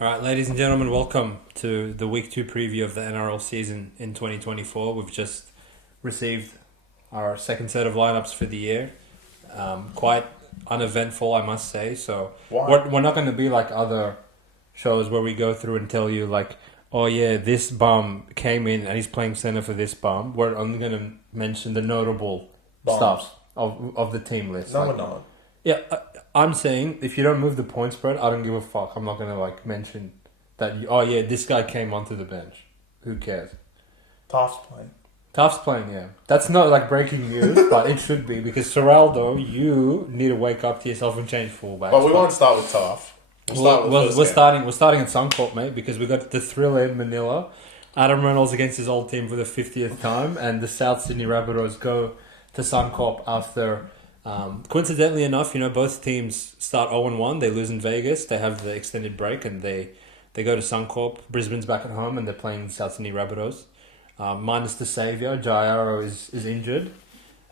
All right, ladies and gentlemen, welcome to the Week 2 preview of the NRL season in 2024. We've just received our second set of lineups for the year. Quite uneventful, I must say. So we're not going to be like other shows where we go through and tell you like, oh yeah, this bum came in and he's playing center for this bum. We're only going to mention the notable stuff of the team list. No, we're not. Yeah, I'm saying if you don't move the point spread, I don't give a fuck. I'm not gonna mention that. Oh yeah, this guy came onto the bench. Who cares? Taft's playing. Taft's playing. Yeah, that's not like breaking news, but it should be because Seraldo, you need to wake up to yourself and change fullbacks. But we won't start with Taft. We're starting at Suncorp, mate, because we got the thriller in Manila. Adam Reynolds against his old team for the 50th time, and the South Sydney Rabbitohs go to Suncorp after. Coincidentally enough, both teams start 0-1. They lose in Vegas. They have the extended break and they go to Suncorp. Brisbane's back at home and they're playing South Sydney Rabbitohs. Minus the saviour, Jairo is injured.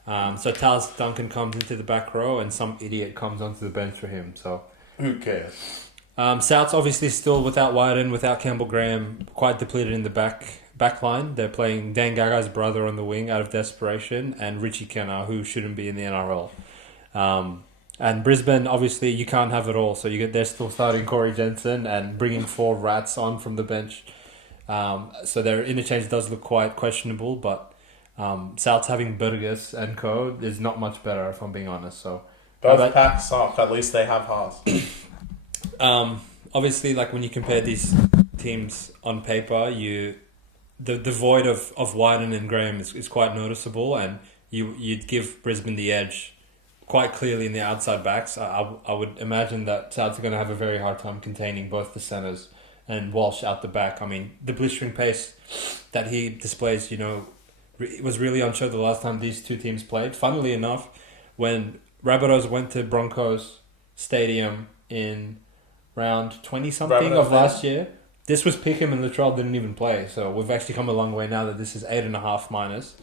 So Talis Duncan comes into the back row and some idiot comes onto the bench for him. So who cares? South's obviously still without Wyden, without Campbell Graham, quite depleted in the back line. They're playing Dan Gaga's brother on the wing out of desperation and Richie Kenner, who shouldn't be in the NRL. And Brisbane, obviously, you can't have it all. So they're still starting Corey Jensen and bringing 4 rats on from the bench. So their interchange does look quite questionable, but South's having Burgess and co is not much better, if I'm being honest. So both packs suck. At least they have hearts. Obviously, like when you compare these teams on paper, the void of Wyden and Graham is quite noticeable, and you'd give Brisbane the edge quite clearly in the outside backs. I would imagine that Souths are going to have a very hard time containing both the centres and Walsh out the back. I mean, the blistering pace that he displays, was really on show the last time these two teams played. Funnily enough, when Rabbitohs went to Broncos Stadium in round 20-something of last year, this was Pickham and Latrell didn't even play. So we've actually come a long way now that this is 8.5 minus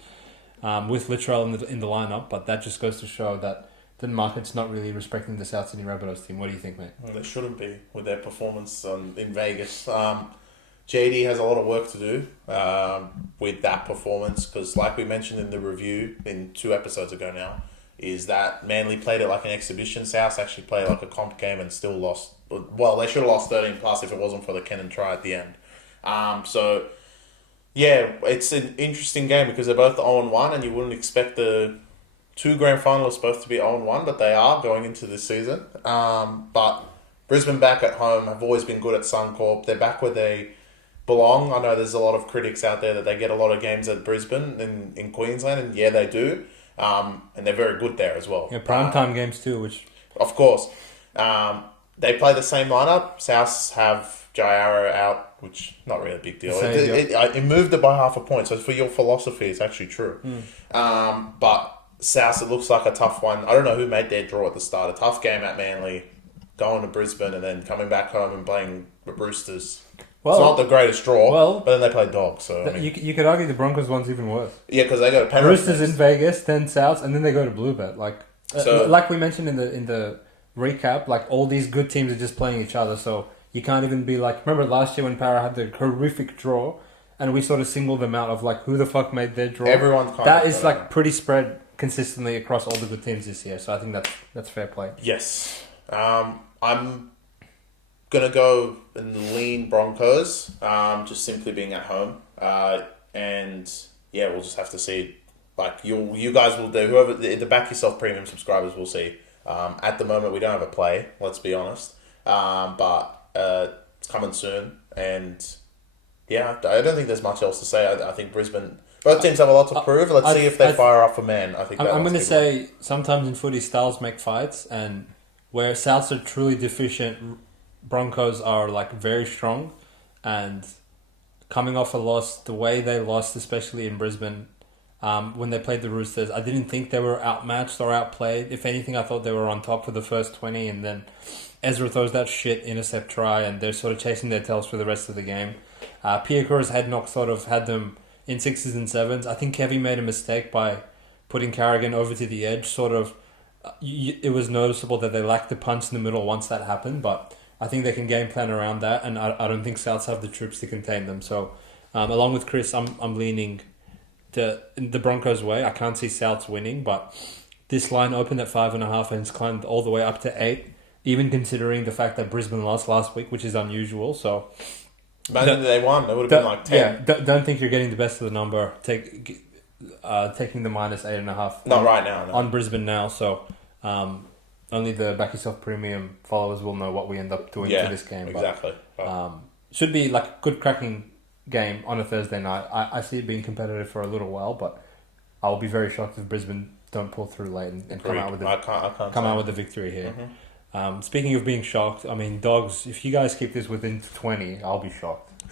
with Latrell in the lineup. But that just goes to show that the market's not really respecting the South Sydney Rabbitohs team. What do you think, mate? Well, they shouldn't be with their performance in Vegas. JD has a lot of work to do with that performance because, like we mentioned in the review in 2 episodes ago now, is that Manly played it like an exhibition. South actually played like a comp game and still lost. Well, they should have lost 13 plus if it wasn't for the Kennan try at the end. So, yeah, it's an interesting game because they're both 0-1 and you wouldn't expect the 2 grand finalists both to be 0-1, but they are going into this season. But Brisbane back at home have always been good at Suncorp. They're back where they belong. I know there's a lot of critics out there that they get a lot of games at Brisbane in Queensland, and yeah, they do. And they're very good there as well. Yeah, primetime games too, which... Of course. They play the same lineup. Souths have Jairo out, which not really a big deal. It moved it by half a point, so for your philosophy, it's actually true. But South, it looks like a tough one. I don't know who made their draw at the start. A tough game at Manly, going to Brisbane and then coming back home and playing the Roosters. Well, it's not the greatest draw, but then they play Dogs. So you could argue the Broncos one's even worse. Yeah, because they go to Penrith. Roosters in Vegas, then Souths, and then they go to Bluebet. Like we mentioned in the recap, like all these good teams are just playing each other. So you can't even be like, remember last year when Para had the horrific draw, and we sort of singled them out of like who the fuck made their draw. Everyone's that is like pretty spread consistently across all the good teams this year. So I think that's fair play. Yes, I'm gonna go and lean Broncos, just simply being at home, and yeah, we'll just have to see. Like you guys will do, whoever the Back Yourself premium subscribers will see. At the moment, we don't have a play. Let's be honest, but it's coming soon, and yeah, I don't think there's much else to say. I think Brisbane. Both teams have a lot to prove. Let's see if they fire up for man. I think I'm going to say sometimes in footy styles make fights, and where Souths are truly deficient, Broncos are like very strong, and coming off a loss, the way they lost, especially in Brisbane, when they played the Roosters, I didn't think they were outmatched or outplayed. If anything, I thought they were on top for the first 20, and then Ezra throws that shit intercept try, and they're sort of chasing their tails for the rest of the game. Piakura's head knock sort of had them in 6s and 7s. I think Kevy made a mistake by putting Carrigan over to the edge. Sort of, it was noticeable that they lacked the punch in the middle once that happened, but I think they can game plan around that, and I don't think Souths have the troops to contain them. So, along with Chris, I'm leaning the Broncos' way. I can't see Souths winning, but this line opened at 5.5 and it's climbed all the way up to 8, even considering the fact that Brisbane lost last week, which is unusual. So, imagine they won. It would have been like 10. Yeah, don't think you're getting the best of the number. Taking the minus 8.5. Not right now. No. On Brisbane now. So, only the BackYourself Premium followers will know what we end up doing for this game. Exactly. But, should be like a good cracking game on a Thursday night. I see it being competitive for a little while, but I'll be very shocked if Brisbane don't pull through late and come out with the victory here. Mm-hmm. Speaking of being shocked, I mean, Dogs, if you guys keep this within 20, I'll be shocked.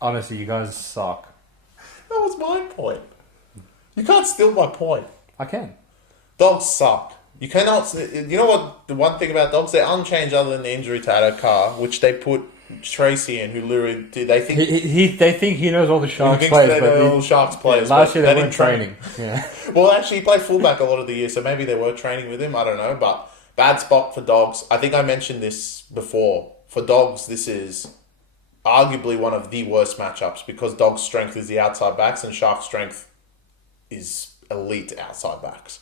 Honestly, you guys suck. That was my point. You can't steal my point. I can. Dogs suck. You cannot. You know what? The one thing about Dogs, they're unchanged other than the injury to Adokar, which they put Tracy in, who literally did. They think they think he knows all the Sharks players. They know all the Sharks players. Last year they weren't training. Yeah. Well, actually, he played fullback a lot of the year, so maybe they were training with him. I don't know, but bad spot for Dogs. I think I mentioned this before. For Dogs, this is arguably one of the worst matchups because Dogs' strength is the outside backs and Sharks' strength is elite outside backs.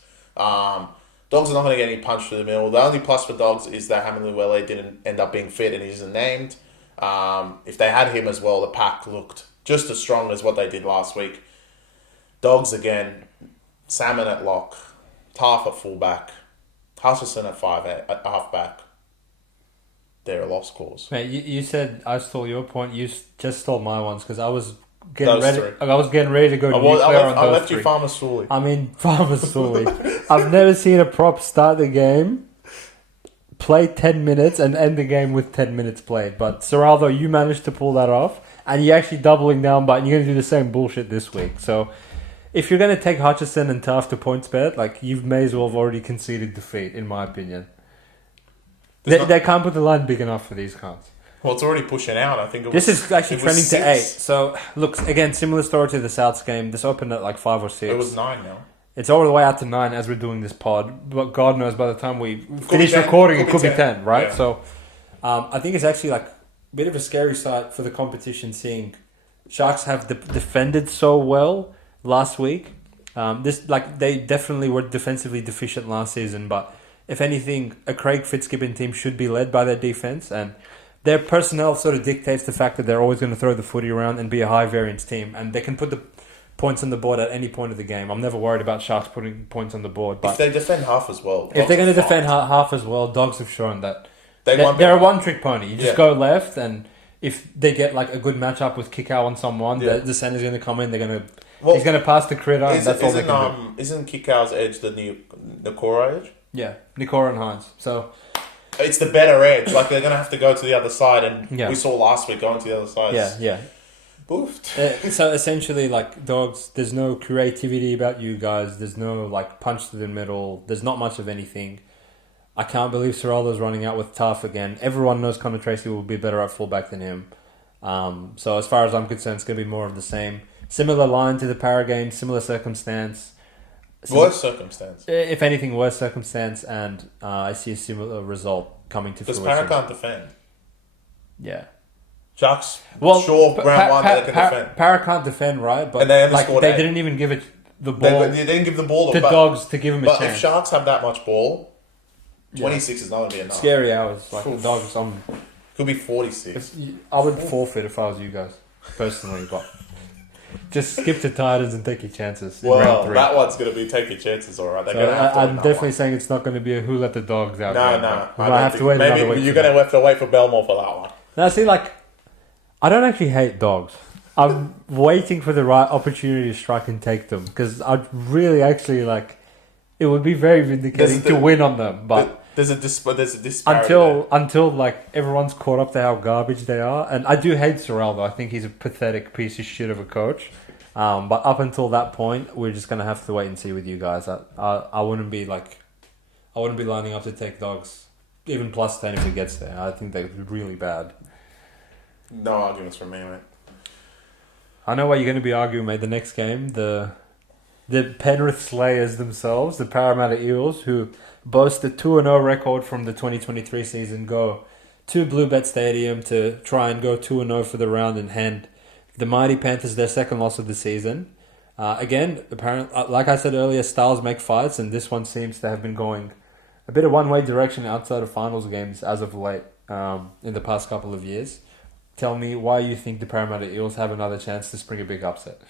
Dogs are not going to get any punch through the middle. The only plus for Dogs is that Hamilton didn't end up being fit and he isn't named. If they had him as well, the pack looked just as strong as what they did last week. Dogs again, Salmon at lock, Taff at fullback, Hutchison at halfback. They're a lost cause. Mate, you said I stole your point. You just stole my ones because I was getting ready. I was getting ready to go nuclear on those I left three. you Farmer Sully. I mean, Farmer Sully. I've never seen a prop start the game, play 10 minutes, and end the game with 10 minutes played. But, Seraldo, you managed to pull that off, and you're actually doubling down, but you're going to do the same bullshit this week. So, if you're going to take Hutchison and Taft to points bet, like, you may as well have already conceded defeat, in my opinion. They can't put the line big enough for these cunts. Well, it's already pushing out. I think this is actually trending to 8. So, look, again, similar story to the Souths game. This opened at like 5 or 6. It was 9 now. It's all the way out to 9 as we're doing this pod. But God knows by the time we finish recording, it could be 10, right? Yeah. So, I think it's actually like a bit of a scary sight for the competition seeing Sharks have defended so well last week. They definitely were defensively deficient last season, but if anything, a Craig Fitzgibbon team should be led by their defense, and their personnel sort of dictates the fact that they're always going to throw the footy around and be a high variance team, and they can put the points on the board at any point of the game. I'm never worried about Sharks putting points on the board. But if they defend half as well, if they're going to defend half as well, Dogs have shown that they're a one-trick pony. You just go left, and if they get like a good matchup with Kikau on someone, the center's going to come in. He's going to pass the critter, and that's all they can do. Isn't Kikau's edge the new Nakora edge? Yeah, Nakora and Hines. So it's the better edge. Like they're going to have to go to the other side, and we saw last week going to the other side. Yeah. Boofed. So essentially, like Dogs, there's no creativity about you guys. There's no like punch to the middle. There's not much of anything. I can't believe Seraldo's running out with Taff again. Everyone knows Connor Tracy will be better at fullback than him. So as far as I'm concerned, it's going to be more of the same. Similar line to the Para game, similar circumstance. Worse circumstance. If anything, worse circumstance, and I see a similar result coming to fruition. Because Para can't defend. Yeah. Sharks, round one, they can defend. Para can't defend, right? But they didn't even give it the ball. They didn't give the ball to Dogs to give him a chance. But if Sharks have that much ball, 26 is not going to be enough. Scary hours. Like the Dogs, could be 46. I would forfeit if I was you guys, personally, but just skip to Titans and take your chances in round 3. That one's going to be take your chances, all right. I'm definitely saying it's not going to be a who let the dogs out. No. I have to wait another week. Maybe you're going to have to wait for Belmore for that one. Now, see, I don't actually hate Dogs. I'm waiting for the right opportunity to strike and take them because I'd really actually it would be very vindicating to win on them, but. There's a disparity until everyone's caught up to how garbage they are, and I do hate Seraldo. I think he's a pathetic piece of shit of a coach. But up until that point, we're just gonna have to wait and see with you guys. I wouldn't be lining up to take Dogs, even plus 10 if it gets there. I think they're really bad. No arguments from me, mate. I know what you're gonna be arguing, mate. The next game, the Penrith Slayers themselves, the Parramatta Eels, who boast a 2-0 record from the 2023 season, go to Bluebet Stadium to try and go 2-0 for the round and hand the mighty Panthers their second loss of the season. Again, apparently, like I said earlier, styles make fights, and this one seems to have been going a bit of one-way direction outside of finals games as of late in the past couple of years. Tell me why you think the Parramatta Eels have another chance to spring a big upset,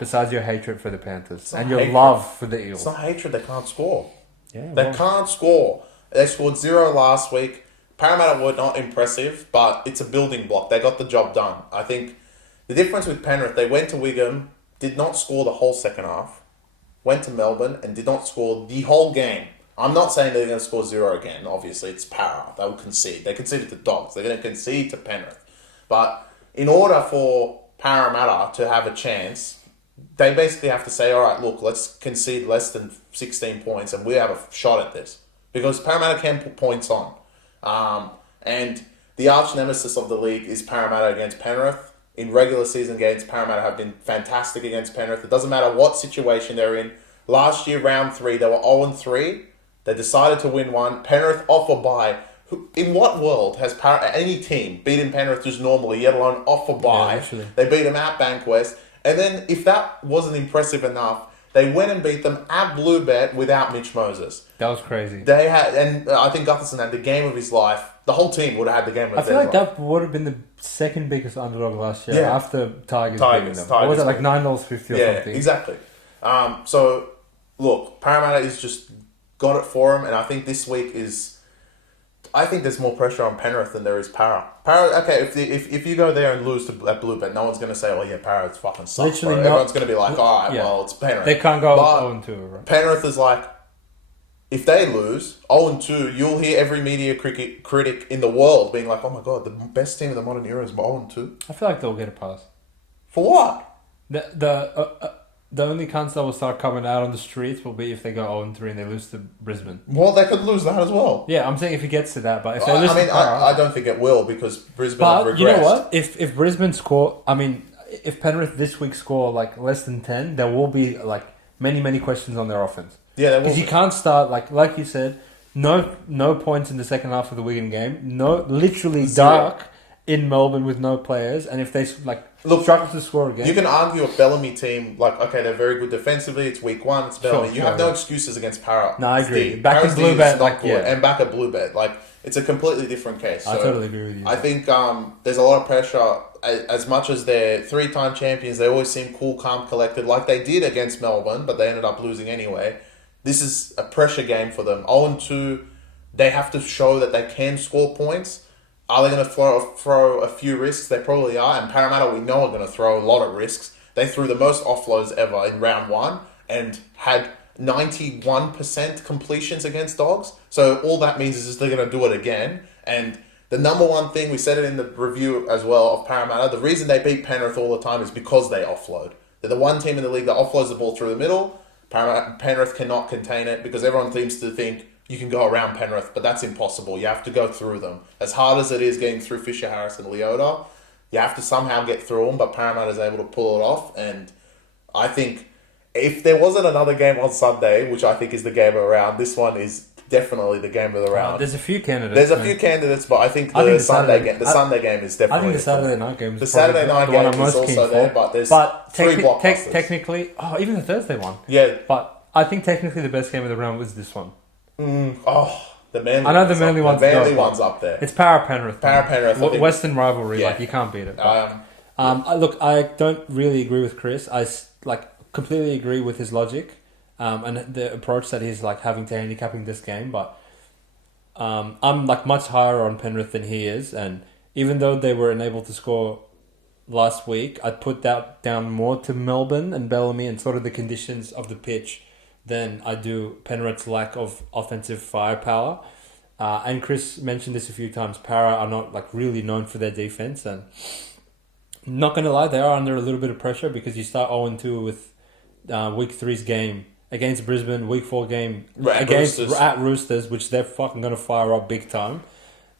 besides your hatred for the Panthers and your love for the Eels. It's not hatred, they can't score. Yeah, They can't score. They scored 0 last week. Parramatta were not impressive, but it's a building block. They got the job done. I think the difference with Penrith, they went to Wigham, did not score the whole second half, went to Melbourne and did not score the whole game. I'm not saying they're going to score 0 again. Obviously, it's Para. They will concede. They conceded to Dogs. They're going to concede to Penrith. But in order for Parramatta to have a chance, they basically have to say, all right, look, let's concede less than 16 points and we have a shot at this. Because Parramatta can put points on. And the arch nemesis of the league is Parramatta against Penrith. In regular season games, Parramatta have been fantastic against Penrith. It doesn't matter what situation they're in. Last year, round 3, they were 0-3. They decided to win one. Penrith off a bye. In what world has any team beaten Penrith just normally, yet alone off a bye? Yeah, they beat them at Bankwest. And then, if that wasn't impressive enough, they went and beat them at Bluebet without Mitch Moses. That was crazy. They had, and I think Gutherson had the game of his life. The whole team would have had the game of their life. I feel like that would have been the second biggest underdog last year after Tigers beating them. Or was it like $9.50 or something? Yeah, exactly. So, look, Parramatta is just got it for him, and I think this week is... I think there's more pressure on Penrith than there is Para. Okay, if you go there and lose at Bluebet, no one's going to say, oh yeah, Para, it's fucking sucks. Literally everyone's going to be like, all right, well, it's Penrith. They can't go 0-2, right? Penrith is like, if they lose 0-2, you'll hear every media critic in the world being like, oh my god, the best team of the modern era is 0-2. I feel like they'll get a pass. For what? The only cunts that will start coming out on the streets will be if they go 0-3 and they lose to Brisbane. Well, they could lose that as well. Yeah, I'm saying if it gets to that, but if they lose I don't think it will because Brisbane have regressed. You know what? If Brisbane score, if Penrith this week score like less than 10, there will be like many questions on their offense. Yeah, there will. Because you can't start like you said, no points in the second half of the Wigan game. No, literally dark in Melbourne with no players, and if they struggle to score again, you can argue a Bellamy team okay, they're very good defensively. It's week 1. It's Bellamy. You have no excuses against Para. No, I agree. Back at Bluebet, and back at Bluebet, it's a completely different case. So I totally agree with you. I think there's a lot of pressure. As much as they're 3-time champions, they always seem cool, calm, collected, like they did against Melbourne, but they ended up losing anyway. This is a pressure game for them. 0-2, they have to show that they can score points. Are they going to throw a few risks? They probably are. And Parramatta, we know, are going to throw a lot of risks. They threw the most offloads ever in round 1 and had 91% completions against Dogs. So all that means is they're going to do it again. And the number one thing, we said it in the review as well of Parramatta, the reason they beat Penrith all the time is because they offload. They're the one team in the league that offloads the ball through the middle. Penrith cannot contain it because everyone seems to think you can go around Penrith, but that's impossible. You have to go through them. As hard as it is getting through Fisher, Harris and Leota, you have to somehow get through them, but Parramatta is able to pull it off. And I think if there wasn't another game on Sunday, which I think is the game of the round, this one is definitely the game of the round. There's a few candidates. But I think the Sunday game is definitely... I think the Saturday night game is the Saturday night game is also there, but there's three blockbusters. Technically, even the Thursday one. Yeah. But I think technically the best game of the round was this one. The Manly. I know the Manly one's one's up there. It's Penrith. Penrith. Western rivalry, you can't beat it. Look, I don't really agree with Chris. I completely agree with his logic, and the approach that he's having to handicapping this game. But I'm much higher on Penrith than he is, and even though they were unable to score last week, I'd put that down more to Melbourne and Bellamy and sort of the conditions of the pitch than I do Penrith's lack of offensive firepower. And Chris mentioned this a few times. Para are not really known for their defense, and not going to lie, they are under a little bit of pressure because you start 0-2 with week 3's game against Brisbane, week 4 game at Roosters, which they're fucking going to fire up big time.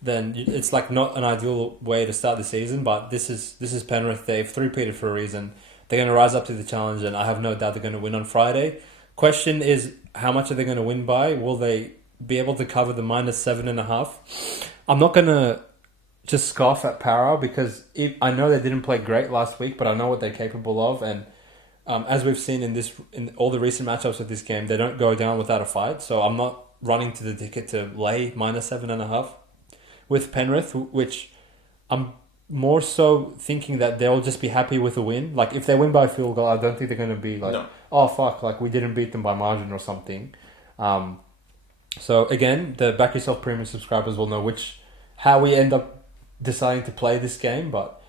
Then it's not an ideal way to start the season, but this is Penrith. They've three-peated for a reason. They're going to rise up to the challenge, and I have no doubt they're going to win on Friday. Question is, how much are they going to win by? Will they be able to cover the -7.5? I'm not going to just scoff at Para because I know they didn't play great last week, but I know what they're capable of, and as we've seen in all the recent matchups of this game, they don't go down without a fight. So I'm not running to the ticket to lay -7.5 with Penrith, which I'm more so thinking that they'll just be happy with a win. Like if they win by a field goal, I don't think they're going to be like, oh fuck, like we didn't beat them by margin or something. So again, the Back Yourself Premium subscribers will know how we end up deciding to play this game, but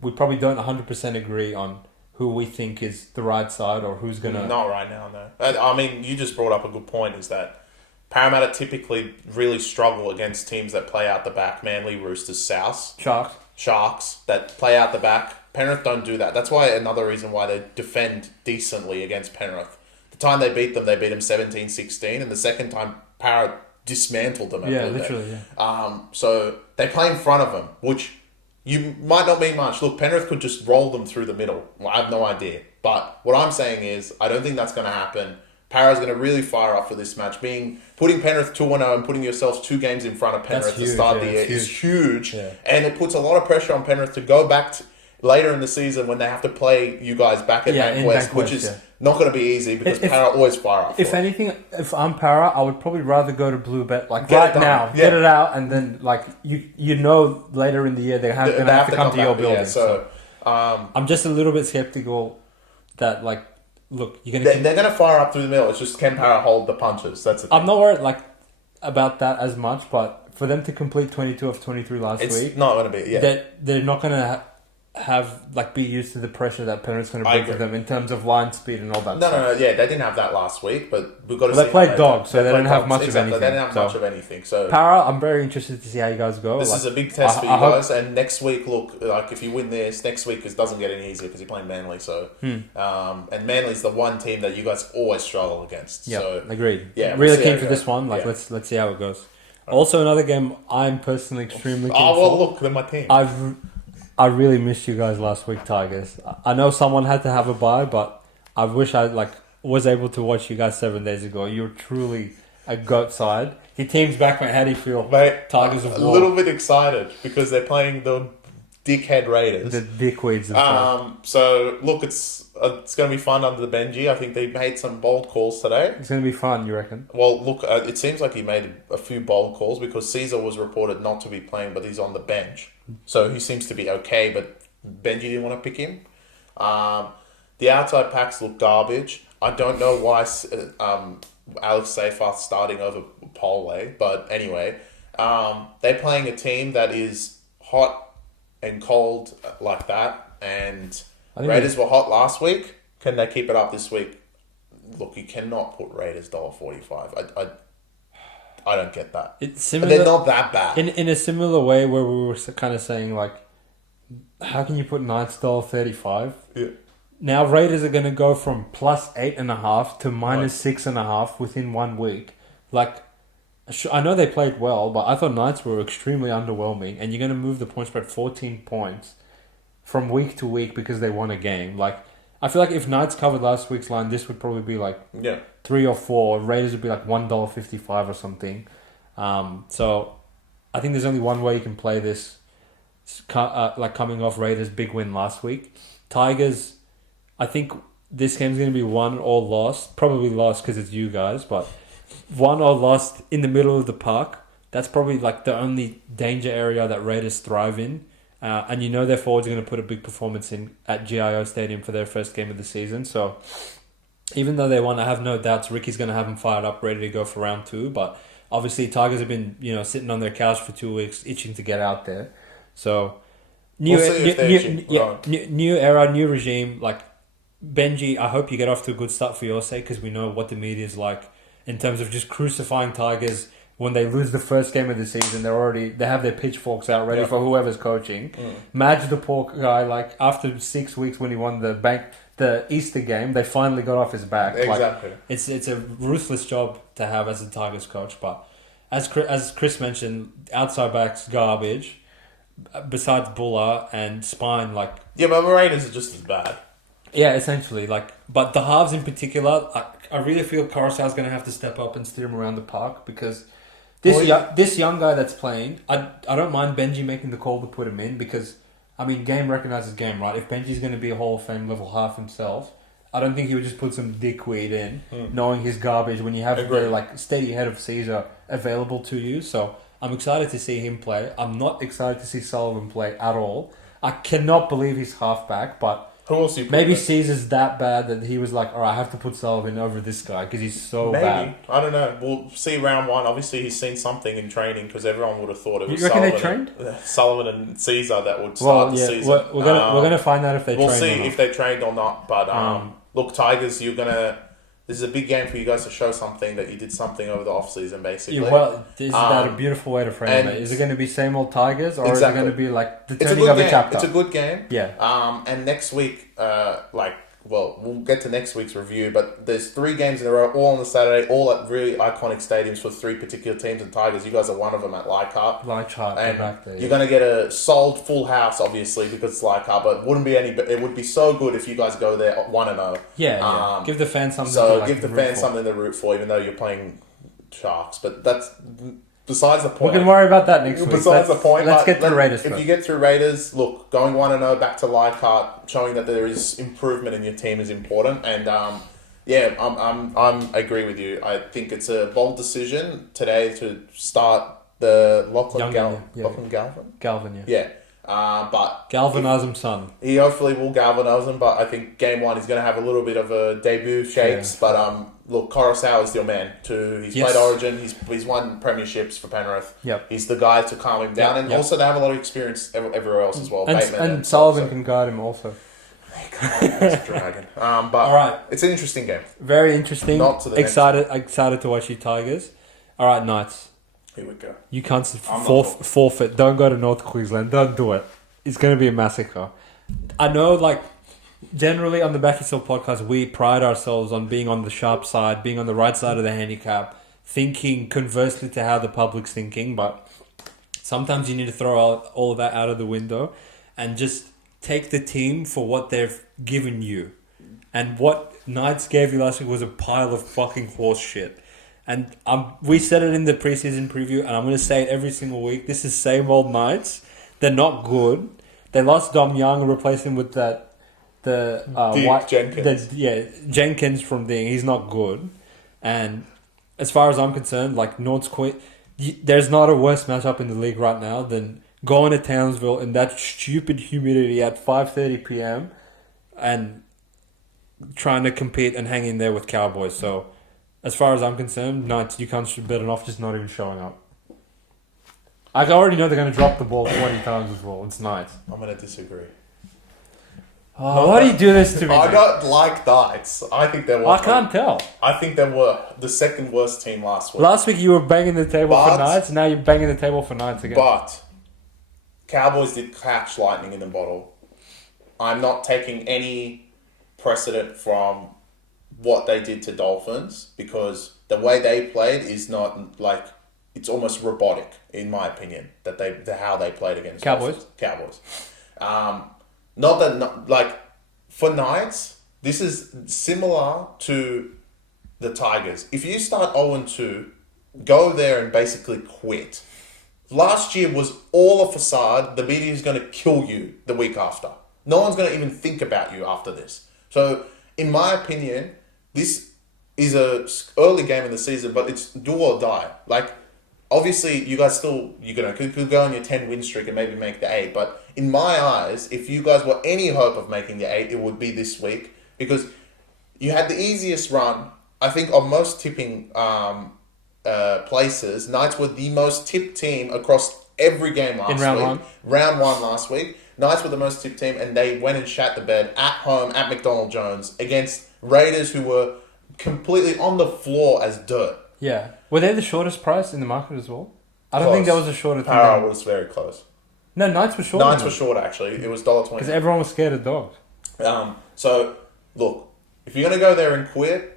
we probably don't 100% agree on who we think is the right side or who's going to... Not right now, no. I mean, you just brought up a good point, is that Parramatta typically really struggle against teams that play out the back. Manly, Roosters, South. Sharks that play out the back. Penrith don't do that. That's why another reason why they defend decently against Penrith. The time they beat them 17-16, and the second time Parramatta dismantled them. Literally. So they play in front of them, which you might not mean much. Look, Penrith could just roll them through the middle. I have no idea. But what I'm saying is, I don't think that's going to happen. Para's going to really fire up for this match. Putting Penrith 2-0 and putting yourselves 2 games in front of Penrith to start the year is huge. Yeah. And it puts a lot of pressure on Penrith to go back later in the season when they have to play you guys back at Bankwest, which is not going to be easy because Para always fire up. If anything, if I'm Para, I would probably rather go to Blue Bet get it out, and then you know later in the year they're going to have to come to your building. So I'm just a little bit skeptical that look, you're gonna. They're going to fire up through the middle. It's just can Para hold the punches? That's the thing. I'm not worried about that as much, but for them to complete 22 of 23 last week, it's not going to be. Yeah, they're not going to be used to the pressure that Penrith's going to bring to them in terms of line speed and all that. No. Yeah, they didn't have that last week, but we've got to. They played dogs, so they didn't have much of anything. They didn't have much of anything. So Para, I'm very interested to see how you guys go. This is a big test for you guys, and next week, look, if you win this, next week it doesn't get any easier because you're playing Manly. So, and Manly's the one team that you guys always struggle against. Yeah, so, agreed. Yeah, really keen for this one. Let's see how it goes. Also, another game I'm personally extremely keen for. Look, they're my team. I really missed you guys last week, Tigers. I know someone had to have a bye, but I wish I was able to watch you guys 7 days ago. You're truly a goat side. Your team's back, mate. How do you feel? Mate, Tigers of War. A little bit excited because they're playing the dickhead Raiders. The dickweeds. So look, it's going to be fun under the Benji. I think they made some bold calls today. It's going to be fun, you reckon? Well, look, it seems like he made a few bold calls because Caesar was reported not to be playing, but he's on the bench. So he seems to be okay, but Benji didn't want to pick him. The outside packs look garbage. I don't know why Alex Seyfarth's starting over Polway, but anyway, they're playing a team that is hot and cold like that, and Raiders were hot last week. Can they keep it up this week? Look, you cannot put Raiders $1.45. I don't get that. It's similar, but they're not that bad. In a similar way where we were kind of saying, how can you put Knights $1.35? Yeah. Now Raiders are going to go from plus 8.5 to minus 6.5 within 1 week. I know they played well, but I thought Knights were extremely underwhelming, and you're going to move the point spread 14 points from week to week because they won a game. I feel like if Knights covered last week's line, this would probably be 3 or 4. Raiders would be $1.55 or something. So I think there's only one way you can play this. Coming off Raiders' big win last week, Tigers. I think this game's going to be won or lost. Probably lost because it's you guys, but won or lost in the middle of the park. That's probably the only danger area that Raiders thrive in. And their forwards are going to put a big performance in at GIO Stadium for their first game of the season. So even though they won, I have no doubts Ricky's going to have them fired up, ready to go for round 2. But obviously, Tigers have been sitting on their couch for 2 weeks, itching to get out there. So new era, new regime. Benji, I hope you get off to a good start for your sake because we know what the media is like in terms of just crucifying Tigers. When they lose the first game of the season, they have their pitchforks out ready for whoever's coaching. Madge, the poor guy, after 6 weeks when he won the Easter game, they finally got off his back. Exactly. It's a ruthless job to have as a Tigers coach. But as Chris mentioned, outside backs garbage. Besides Buller and Spine, but the Raiders are just as bad. Yeah, essentially, but the halves in particular, I really feel Coruscant's going to have to step up and steer him around the park because This young guy that's playing, I don't mind Benji making the call to put him in because, I mean, game recognizes game, right? If Benji's going to be a Hall of Fame level half himself, I don't think he would just put some dickweed in, knowing his garbage when you have the like steady head of Caesar available to you. So I'm excited to see him play. I'm not excited to see Sullivan play at all. I cannot believe he's halfback, but who else you maybe Caesar's that bad that he was like, all right, I have to put Sullivan over this guy because he's so bad. I don't know. We'll see round one. Obviously, he's seen something in training because everyone would have thought it was You reckon Sullivan, they trained? Sullivan and Caesar that would start the season. We're gonna find out if they trained. We'll see or not. if they trained or not. But look, Tigers, this is a big game for you guys to show something that you did something over the off season, basically. Yeah, well, is that a beautiful way to frame it? Is it going to be same old Tigers, or is it going to be like the turning of a chapter? It's a good game. Yeah. And next week, we'll get to next week's review, but there's 3 games in a row, all on the Saturday, all at really iconic stadiums for 3 particular teams, and Tigers, you guys are one of them at Leichhardt. And back there, you're going to get a sold full house, obviously, because it's Leichhardt, but it would be so good if you guys go there 1-0. Yeah. Give the fans something something to root for, even though you're playing Sharks, but that's besides the point. We can worry about that next week. Besides the point. Let's get to Raiders If first. you get through Raiders, look, going 1-0 back to Leichhardt, showing that there is improvement in your team is important. And I agree with you. I think it's a bold decision today to start the Lachlan Galvin. Yeah. But galvanize him, son. He hopefully will galvanize him, but I think game 1 he's going to have a little bit of a debut shakes. Yeah. But look, Coruscant is your man too. He's played Origin. He's won premierships for Penrith. Yep. He's the guy to calm him down, and also they have a lot of experience everywhere else as well. And Sullivan can guard him also. That's a dragon. But all right, it's an interesting game. Very interesting. Not to the excited to watch you Tigers. All right, Knights. Here we go. You can't forfeit. Don't go to North Queensland. Don't do it. It's going to be a massacre. I know, like, generally on the Back Yourself podcast, we pride ourselves on being on the sharp side, being on the right side of the handicap, thinking conversely to how the public's thinking, but sometimes you need to throw all of that out of the window and just take the team for what they've given you. And what Knights gave you last week was a pile of fucking horse shit. And we said it in the preseason preview, and I'm going to say it every single week. This is same old Knights. They're not good. They lost Dom Young and replaced him with Jenkins. Jenkins from Ding. He's not good. And as far as I'm concerned, like there's not a worse matchup in the league right now than going to Townsville in that stupid humidity at 5:30 p.m. and trying to compete and hang in there with Cowboys. So, as far as I'm concerned, Knights, you can't shoot better off just not even showing up. I already know they're going to drop the ball 20 times as well. It's Knights. I'm going to disagree. Oh, why do you do this to me? I don't like Knights. I think they were. I can't tell. I think they were the second worst team last week. Last week you were banging the table for Knights, now you're banging the table for Knights again. But Cowboys did catch lightning in the bottle. I'm not taking any precedent from what they did to Dolphins because the way they played is not like it's almost robotic in my opinion how they played against Cowboys. For Knights, this is similar to the Tigers. If you start 0-2, go there and basically quit. Last year was all a facade. The media is going to kill you the week after. No one's going to even think about you after this. So, in my opinion, this is a early game in the season, but it's do or die. Like, obviously, you guys could go on your 10-win streak and maybe make the 8. But in my eyes, if you guys were any hope of making the 8, it would be this week because you had the easiest run. I think on most tipping places, Knights were the most tipped team across every game last week. Round 1 last week. Knights were the most tipped team, and they went and shat the bed at home at McDonald Jones against Raiders, who were completely on the floor as dirt. Yeah. Were they the shortest price in the market as well? I don't think there was a shorter thing. Para was very close. No, Knights were short. Knights were short, actually. It was $1.20. Because everyone was scared of dogs. So, look, if you're going to go there and quit,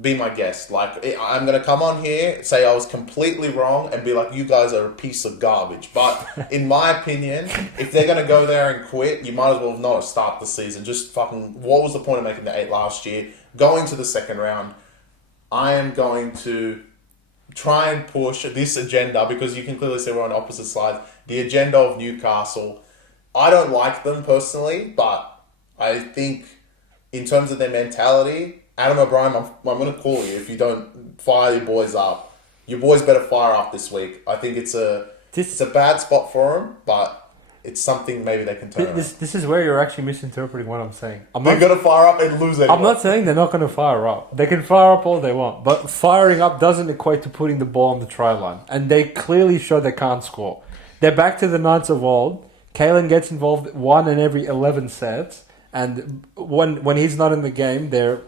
be my guest. Like, I'm going to come on here, say I was completely wrong, and be like, you guys are a piece of garbage. But in my opinion, if they're going to go there and quit, you might as well not start the season. Just fucking, what was the point of making the 8 last year? Going to the second round, I am going to try and push this agenda, because you can clearly see we're on opposite sides. The agenda of Newcastle. I don't like them personally, but I think in terms of their mentality, Adam O'Brien, I'm going to call you if you don't fire your boys up. Your boys better fire up this week. I think it's a bad spot for them, but it's something maybe they can turn around. This is where you're actually misinterpreting what I'm saying. They're going to fire up and lose anyway. I'm not saying they're not going to fire up. They can fire up all they want, but firing up doesn't equate to putting the ball on the try line. And they clearly show they can't score. They're back to the Knights of old. Kalen gets involved 1 in every 11 sets, and when he's not in the game, they're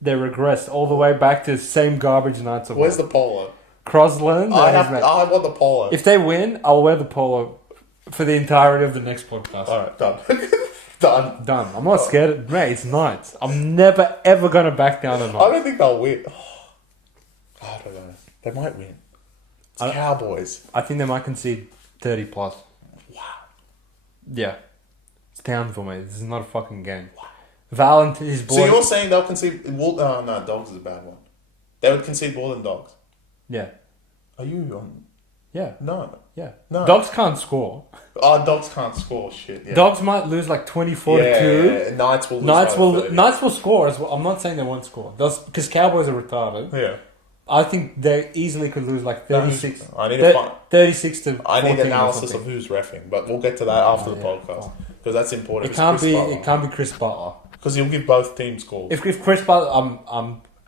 regressed all the way back to the same garbage Knights of old. Where's the polo? Crosland. I want the polo. If they win, I'll wear the polo for the entirety of the next podcast. All right, done. Done. I'm not scared. Mate, it's Knights. I'm never, ever going to back down on Knights. I don't think they'll win. I don't know. They might win. It's Cowboys. I think they might concede 30 plus. Wow. Yeah. It's down for me. This is not a fucking game. Wow. Valentine is So you're saying they'll concede... no, Dogs is a bad one. They would concede more than Dogs. Yeah. Are you on... Yeah. No. Yeah. No. Dogs can't score. Oh, Dogs can't score. Shit. Yeah. Dogs might lose like 24 to 2. Yeah. Knights will lose. Knights will score as well. I'm not saying they won't score. Because Cowboys are retarded. Yeah. I think they easily could lose like 36. I need to find 36 to 14. I need analysis of who's reffing, but we'll get to that after the podcast because that's important. It can't be Chris Butler because he'll give both teams goals. If Chris Butler,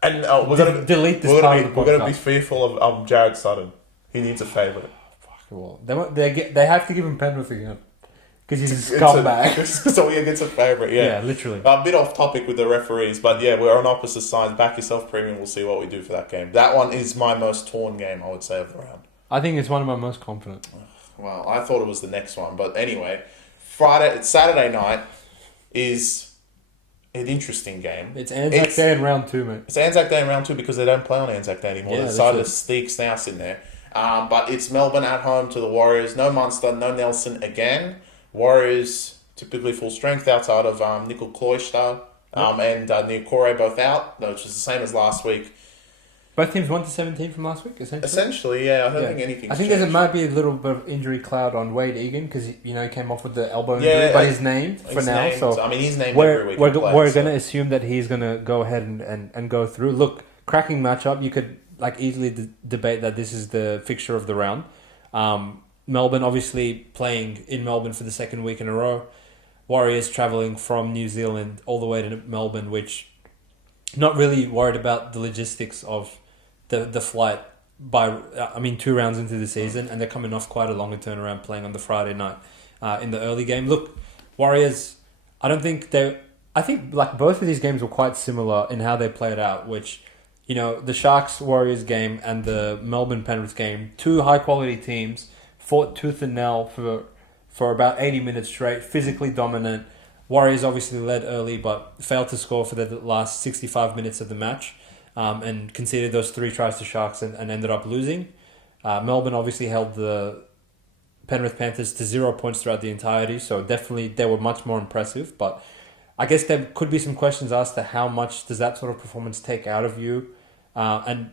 and we're gonna delete this part of the podcast. We're gonna be fearful of Jared Sutton. He needs a favourite. Well, they have to give him Penrith again. Because he's a scumbag. So he gets a favourite, yeah. Yeah, literally. A bit off topic with the referees, but yeah, we're on opposite sides. Back Yourself Premium, we'll see what we do for that game. That one is my most torn game, I would say, of the round. I think it's one of my most confident. Well, I thought it was the next one, but anyway, Saturday night is an interesting game. It's Anzac Day in round 2, mate. It's Anzac Day in round 2 because they don't play on Anzac Day anymore. They decided to sneak Snouse in there. But it's Melbourne at home to the Warriors. No Munster, no Nelson again. Warriors typically full strength outside of Nickel Cloister and Niokore both out, which is the same as last week. Both teams 1-17 from last week, essentially? Essentially, yeah. I don't think anything's I think changed. there might be a little bit of injury cloud on Wade Egan because he came off with the elbow injury, but he's named for now. Named, so I mean, he's named every week. We're going to assume that he's going to go ahead and go through. Look, cracking matchup. You could easily debate that this is the fixture of the round. Melbourne obviously playing in Melbourne for the second week in a row. Warriors travelling from New Zealand all the way to Melbourne, which not really worried about the logistics of the flight 2 rounds into the season, and they're coming off quite a longer turnaround playing on the Friday night in the early game. Look, Warriors, I think both of these games were quite similar in how they played out, which, the Sharks-Warriors game and the Melbourne-Penrith game, two high-quality teams fought tooth and nail for about 80 minutes straight, physically dominant. Warriors obviously led early, but failed to score for the last 65 minutes of the match, and conceded those 3 tries to Sharks and ended up losing. Melbourne obviously held the Penrith Panthers to 0 points throughout the entirety, so definitely they were much more impressive. But I guess there could be some questions asked to how much does that sort of performance take out of you, and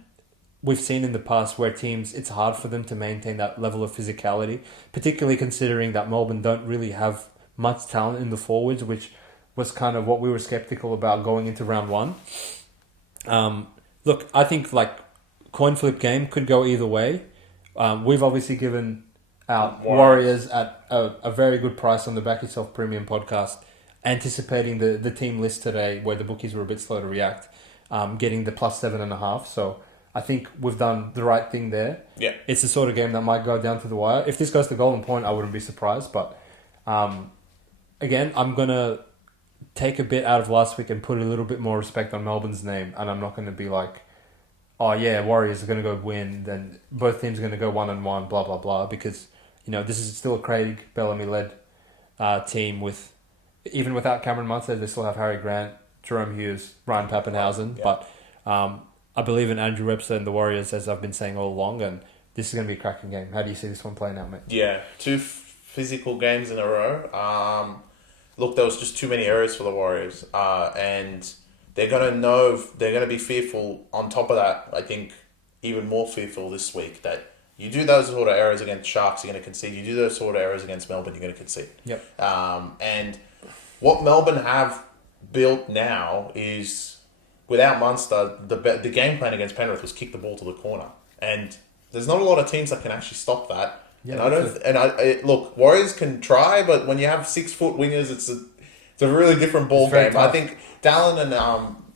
we've seen in the past where teams, it's hard for them to maintain that level of physicality, particularly considering that Melbourne don't really have much talent in the forwards, which was kind of what we were skeptical about going into round 1. Look, I think coin flip game could go either way. We've obviously given out Warriors at a very good price on the Back Yourself Premium podcast, anticipating the team list today where the bookies were a bit slow to react, getting the plus 7.5. So I think we've done the right thing there. Yeah. It's the sort of game that might go down to the wire. If this goes to Golden Point, I wouldn't be surprised. But again, I'm going to take a bit out of last week and put a little bit more respect on Melbourne's name. And I'm not going to be like, oh yeah, Warriors are going to go win, then both teams are going to go 1-1, blah, blah, blah. Because, this is still a Craig Bellamy-led team with, even without Cameron Munster, they still have Harry Grant, Jerome Hughes, Ryan Pappenhausen. Yeah. But I believe in Andrew Webster and the Warriors, as I've been saying all along, and this is going to be a cracking game. How do you see this one playing out, mate? Yeah, 2 physical games in a row. Look, there was just too many errors for the Warriors, and they're going to be fearful. On top of that, I think even more fearful this week that you do those sort of errors against Sharks, you're going to concede. You do those sort of errors against Melbourne, you're going to concede. Yep. And what Melbourne have built now is, without Munster, the game plan against Penrith was kick the ball to the corner, and there's not a lot of teams that can actually stop that. Yeah, Look, Warriors can try, but when you have 6 foot wingers, it's a really different ball game. Tough. I think Dallin and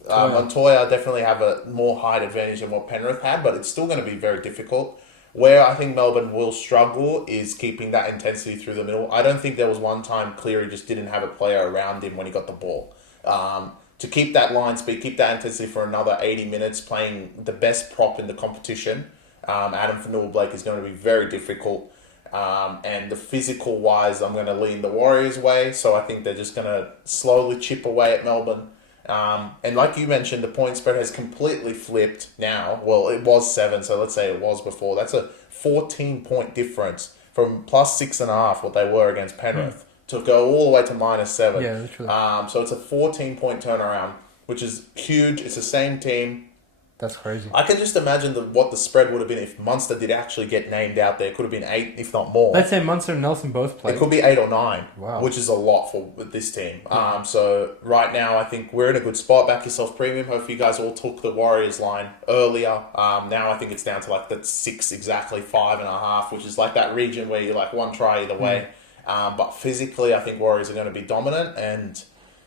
Montoya definitely have a more height advantage than what Penrith had, but it's still going to be very difficult. Where I think Melbourne will struggle is keeping that intensity through the middle. I don't think there was one time Cleary just didn't have a player around him when he got the ball. To keep that line speed, keep that intensity for another 80 minutes, playing the best prop in the competition, Adam Fanua-Blake is going to be very difficult. And the physical wise, I'm going to lean the Warriors' way. So I think they're just going to slowly chip away at Melbourne. And like you mentioned, the point spread has completely flipped now. Well, it was 7, so let's say it was before. That's a 14-point difference from plus 6.5, what they were against Penrith, to go all the way to -7. Yeah, literally. So it's a 14-point turnaround, which is huge. It's the same team. That's crazy. I can just imagine what the spread would have been if Munster did actually get named out there. It could have been 8, if not more. Let's say Munster and Nelson both played. It could be 8 or 9, Wow. which is a lot for this team. So right now, I think we're in a good spot. Back Yourself Premium. Hopefully, you guys all took the Warriors line earlier. Now I think it's down to like that 6 exactly, 5.5, which is like that region where you're like one try either way. But physically, I think Warriors are going to be dominant, and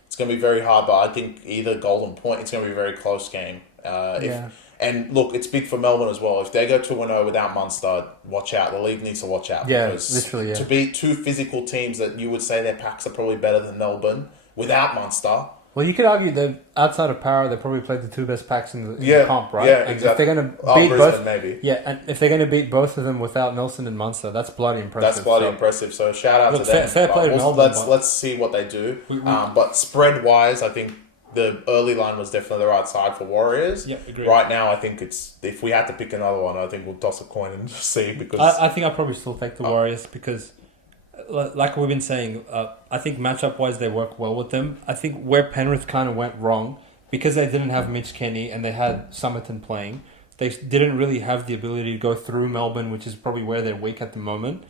it's going to be very hard. But I think either golden point, it's going to be a very close game. And look, it's big for Melbourne as well. If they go 2-0 without Munster, watch out. The league needs to watch out. Yeah, because literally, yeah. to beat 2 physical teams that you would say their packs are probably better than Melbourne without Munster. Well, you could argue that outside of power, they probably played the 2 best packs in the comp, right? Yeah, and exactly. if they're going to beat Brisbane, both, maybe. Yeah, and if they're going to beat both of them without Nelson and Munster, that's bloody impressive. That's bloody impressive. So shout out to them. Fair play to Melbourne. Let's see what they do. But spread wise, I think the early line was definitely the right side for Warriors. Yeah, agreed. Right now, I think it's, if we had to pick another one, I think we'll toss a coin and see, because I think I'll probably still take the Warriors because, like we've been saying, I think matchup wise they work well with them. I think where Penrith kind of went wrong, because they didn't have Mitch Kenny and they had Summerton playing, they didn't really have the ability to go through Melbourne, which is probably where they're weak at the moment.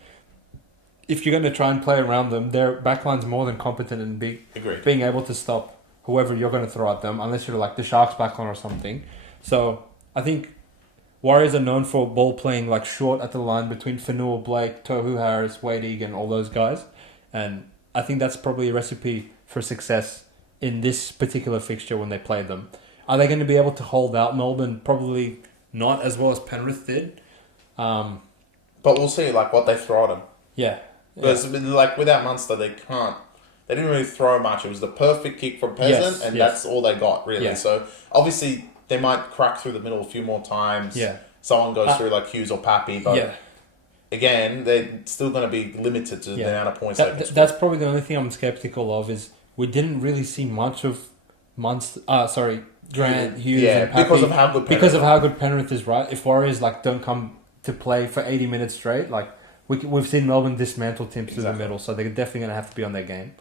If you're going to try and play around them, their backline's more than competent in being able to stop whoever you're going to throw at them, unless you're like the Sharks backline or something. So I think Warriors are known for ball playing like short at the line between Fanua-Blake, Tohu Harris, Wade Egan, all those guys. And I think that's probably a recipe for success in this particular fixture when they play them. Are they going to be able to hold out Melbourne? Probably not as well as Penrith did. But we'll see like what they throw at them. Yeah. Because like without Munster, they didn't really throw much. It was the perfect kick from Peasant, and that's all they got, really. Yeah. So, obviously, they might crack through the middle a few more times. Yeah. Someone goes through like Hughes or Pappy, but again, they're still going to be limited to the amount of points they can score. That's probably the only thing I'm skeptical of is we didn't really see much of Grant, Hughes, and Pappy. Because of how good Penrith is, right? If Warriors don't come to play for 80 minutes straight, we've seen Melbourne dismantle teams through the middle, so they're definitely going to have to be on their game.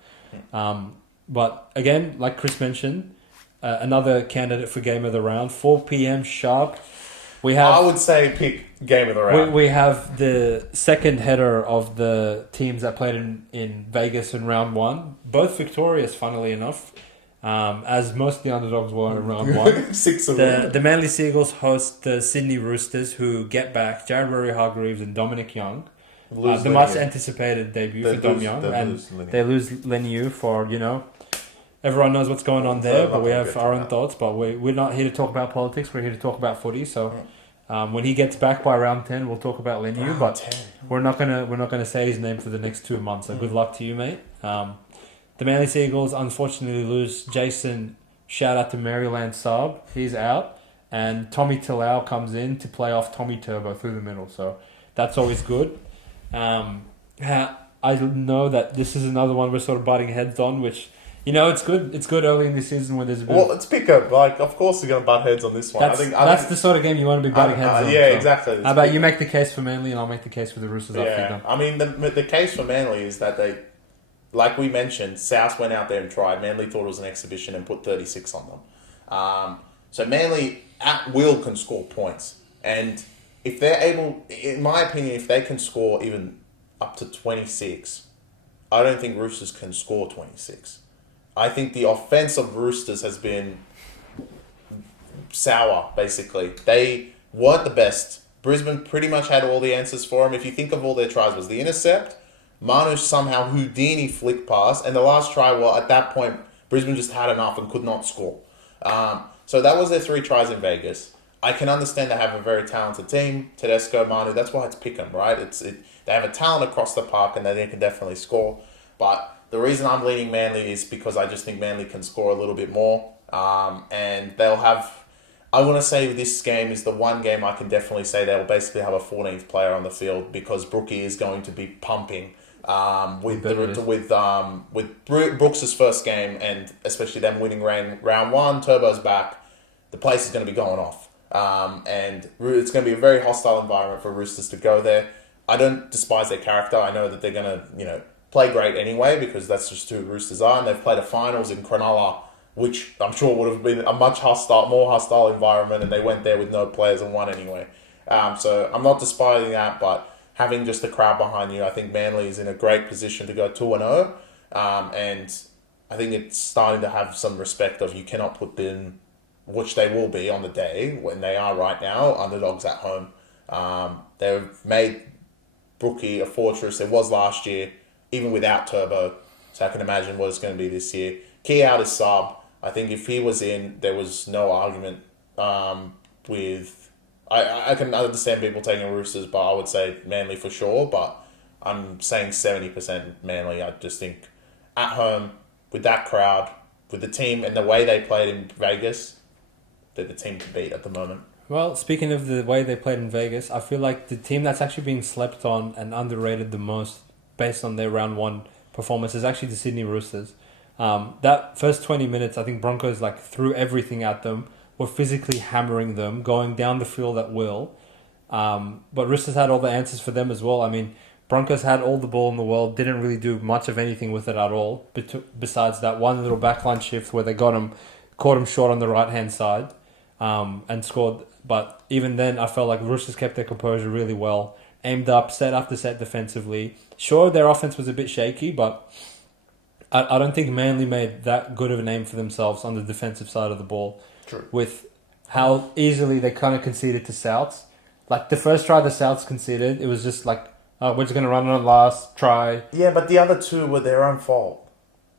But again, like Chris mentioned, another candidate for game of the round, 4 p.m. sharp. I would say pick game of the round. We have the second header of the teams that played in Vegas in round 1, both victorious, funnily enough, as most of the underdogs were in round 1. 6 of the Manly Seagulls host the Sydney Roosters, who get back Jared Rory-Hargreaves and Dominic Young. The much anticipated debut for Dom Young, and they lose Leniu for, everyone knows what's going on there, but we have our own thoughts. But we're not here to talk about politics. We're here to talk about footy. So when he gets back by round 10, we'll talk about Leniu. But we're not gonna say his name for the next 2 months. So good luck to you, mate. The Manly Seagulls unfortunately lose Jason. Shout out to Maryland Saab. He's out, and Tommy Talau comes in to play off Tommy Turbo through the middle. So that's always good. I know that this is another one we're sort of butting heads on, which, it's good. It's good early in the season when there's a bit. Well, let's pick up. Of course, you're going to butt heads on this one. That's the sort of game you want to be butting heads on. Yeah, so. Exactly. How about you make the case for Manly and I'll make the case for the Roosters after you're done. I mean, the case for Manly is that they, like we mentioned, South went out there and tried. Manly thought it was an exhibition and put 36 on them. So Manly at will can score points. And if they're able, in my opinion, if they can score even up to 26, I don't think Roosters can score 26. I think the offense of Roosters has been sour, basically. They weren't the best. Brisbane pretty much had all the answers for them. If you think of all their tries, was the intercept, Manu somehow Houdini flick pass, and the last try, well, at that point, Brisbane just had enough and could not score. So that was their 3 tries in Vegas. I can understand they have a very talented team, Tedesco, Manu, that's why it's pick 'em, right? They have a talent across the park and they can definitely score. But the reason I'm leaning Manly is because I just think Manly can score a little bit more. And they'll have... I want to say this game is the one game I can definitely say they'll basically have a 14th player on the field because Brookie is going to be pumping with Brooks' first game, and especially them winning round 1, Turbo's back, the place is going to be going off. And it's going to be a very hostile environment for Roosters to go there. I don't despise their character. I know that they're going to, play great anyway because that's just who Roosters are. And they've played a finals in Cronulla, which I'm sure would have been a more hostile environment, and they went there with no players and won anyway. So I'm not despising that, but having just a crowd behind you, I think Manly is in a great position to go 2-0. And I think it's starting to have some respect of you cannot put them, which they will be on the day when they are right now, underdogs at home. They've made Brookie a fortress. It was last year, even without Turbo. So I can imagine what it's going to be this year. Key out is sub. I think if he was in, there was no argument with... I can understand people taking Roosters, but I would say Manly for sure. But I'm saying 70% Manly. I just think at home, with that crowd, with the team and the way they played in Vegas, they're the team to beat at the moment. Well, speaking of the way they played in Vegas, I feel like the team that's actually being slept on and underrated the most based on their round 1 performance is actually the Sydney Roosters. That first 20 minutes, I think Broncos threw everything at them, were physically hammering them, going down the field at will. But Roosters had all the answers for them as well. I mean, Broncos had all the ball in the world, didn't really do much of anything with it at all, besides that one little backline shift where they caught him short on the right-hand side and scored. But even then, I felt like Roosters kept their composure really well, aimed up, set after set defensively. Sure, their offense was a bit shaky, but I don't think Manly made that good of a name for themselves on the defensive side of the ball. True. With how easily they kind of conceded to Souths. Like the first try the Souths conceded, it was just like, we're just going to run on last try. Yeah, but the other 2 were their own fault.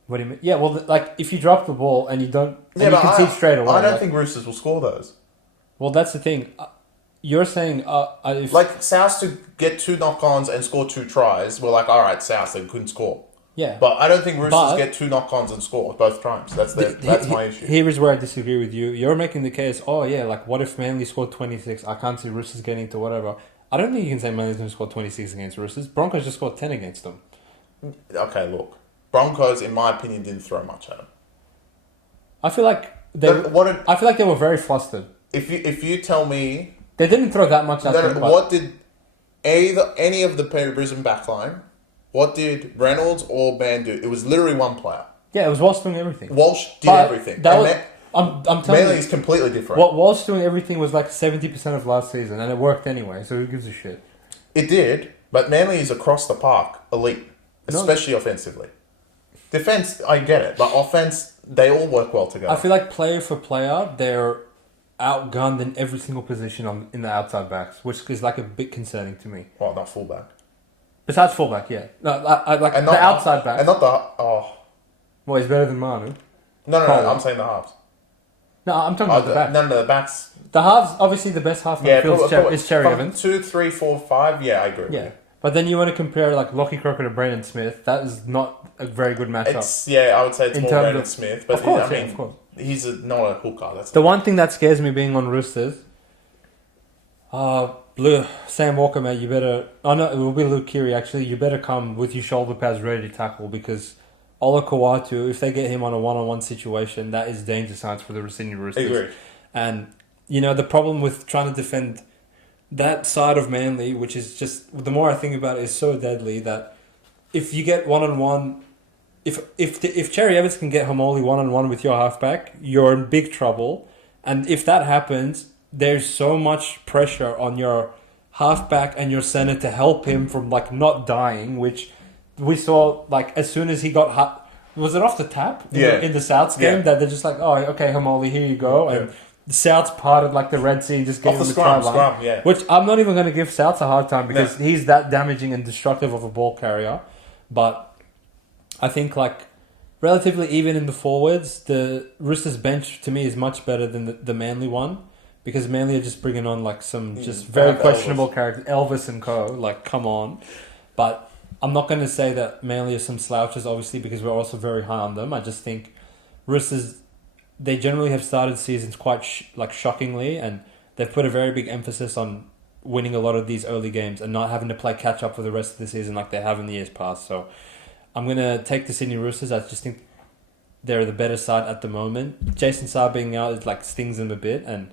What do you mean? Yeah, well, if you drop the ball and you don't, and you concede straight away. I don't think Roosters will score those. Well, that's the thing. You're saying... if Souths to get 2 knock-ons and score 2 tries, we're like, all right, Souths, they couldn't score. Yeah. But I don't think Roosters get 2 knock-ons and score both times. That's my issue. Here is where I disagree with you. You're making the case, what if Manly scored 26? I can't see Roosters getting to whatever. I don't think you can say Manly's going to score 26 against Roosters. Broncos just scored 10 against them. Okay, look. Broncos, in my opinion, didn't throw much at them. I feel like they were very flustered. If you tell me... They didn't throw that much at them. What did any of the Brisbane backline, what did Reynolds or Mann do? It was literally one player. Yeah, it was Walsh doing everything. Walsh did everything. I'm telling Manly you, is completely different. What Walsh doing everything was 70% of last season, and it worked anyway, so who gives a shit? It did, but Manly is across the park elite, especially offensively. Defense, I get it, but offense, they all work well together. I feel like player for player, they're outgunned in every single position in the outside backs, which is a bit concerning to me. Well, not fullback. Besides fullback, yeah. No, the outside backs. And not the... Well, he's better than Manu. No, I'm saying the halves. No, I'm talking about the backs. No, the backs... The halves, obviously the best half of the field is Cherry Evans. 2, 3, 4, 5, yeah, I agree. Yeah. But then you want to compare Lockie Croker to Brandon Smith. That is not a very good matchup. I would say it's more Brandon Smith. But of course. He's not a hooker. That's the one thing that scares me being on Roosters. Sam Walker, mate, you better... Oh, no, it will be Luke Keary, actually. You better come with your shoulder pads ready to tackle because Ola Kawatu, if they get him on a one-on-one situation, that is danger signs for the Sydney Roosters. Agreed. And, the problem with trying to defend that side of Manly, which is just... The more I think about it, is so deadly that if you get one-on-one... If Cherry Evans can get Homoli one-on-one with your halfback, you're in big trouble. And if that happens... there's so much pressure on your halfback and your center to help him from like not dying, which we saw like as soon as he got hot. Was it off the tap in the Souths game that they're just like, oh, okay, Hamoli, here you go. And the Souths parted like the Red Sea and just gave him the try line. Which I'm not even going to give Souths a hard time because he's that damaging and destructive of a ball carrier. But I think like relatively even in the forwards, the Roosters bench to me is much better than the Manly one. Because Manly are just bringing on like some just very questionable characters. Elvis and co. Like, come on. But I'm not going to say that Manly are some slouches, obviously, because we're also very high on them. I just think Roosters, they generally have started seasons quite shockingly, and they've put a very big emphasis on winning a lot of these early games and not having to play catch up for the rest of the season like they have in the years past. So I'm going to take the Sydney Roosters. I just think they're the better side at the moment. Jason Sarr being out is like stings them a bit, and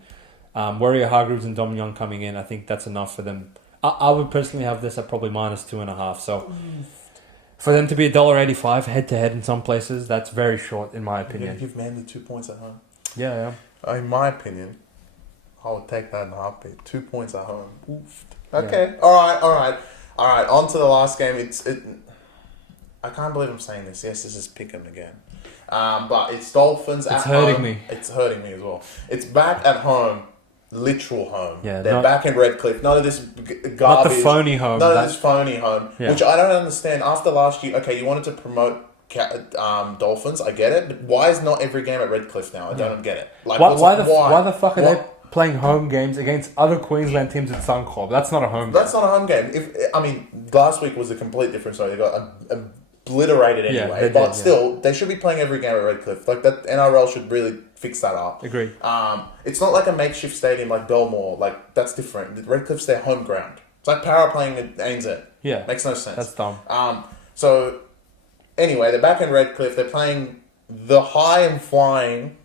Warrior Hargreaves and Dom Young coming in, I think that's enough for them. I would personally have this at probably -2.5. So for them to be $1.85 head to head in some places, that's very short in my opinion. Give Manly 2 points at home. Yeah. In my opinion, I would take that in a heartbeat. 2 points at home. Oof. Okay. Yeah. All right. On to the last game. I can't believe I'm saying this. Yes, this is Pick'em again. But it's Dolphins at home. It's hurting me. It's hurting me as well. It's back at home. Literal home. Yeah, they're back in Redcliffe. None of this garbage. Not the phony home. None of this phony home. Yeah. Which I don't understand. After last year, okay, you wanted to promote Dolphins. I get it. But why is not every game at Redcliffe now? I don't get it. Like, why the fuck are they playing home games against other Queensland teams at Suncorp? That's not a home game. That's not a home game. Last week was a complete different story. They got obliterated anyway. Still, they should be playing every game at Redcliffe. Like, that NRL should really fix that up. Agreed. It's not like a makeshift stadium like Belmore. Like, that's different. Redcliffe's their home ground. It's like Para playing at ANZ. Yeah. Makes no sense. That's dumb. So, anyway, they're back in Redcliffe. They're playing the high and flying,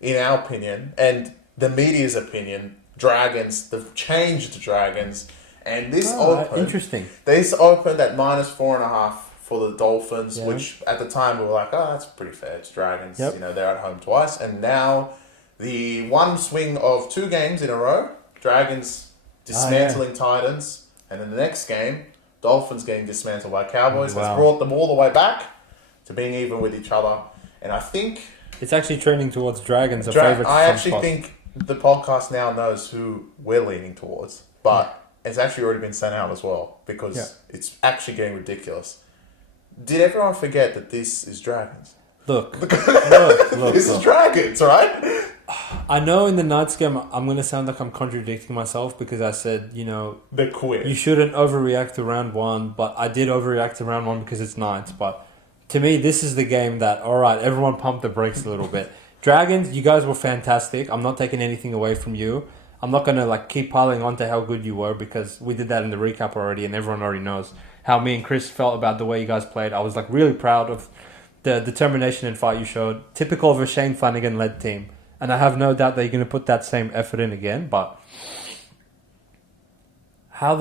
in our opinion, and the media's opinion, Dragons. They've changed Dragons. And this interesting. This opened at -4.5 for the Dolphins, which at the time we were like, oh, that's pretty fair. It's Dragons. Yep. They're at home twice. And now the one swing of 2 games in a row, Dragons dismantling Titans. And in the next game, Dolphins getting dismantled by Cowboys. Has brought them all the way back to being even with each other. And I think it's actually trending towards Dragons. I actually think the podcast now knows who we're leaning towards. But it's actually already been sent out as well because it's actually getting ridiculous. Did everyone forget that this is Dragons? Look. This is Dragons, right? I know in the Knights game, I'm going to sound like I'm contradicting myself because I said, they're queer. You shouldn't overreact to round 1, but I did overreact to round 1 because it's Knights. But to me, this is the game that, all right, everyone pump the brakes a little bit. Dragons, you guys were fantastic. I'm not taking anything away from you. I'm not going to keep piling on to how good you were because we did that in the recap already and everyone already knows how me and Chris felt about the way you guys played. I was really proud of the determination and fight you showed. Typical of a Shane Flanagan-led team. And I have no doubt that you're going to put that same effort in again. But how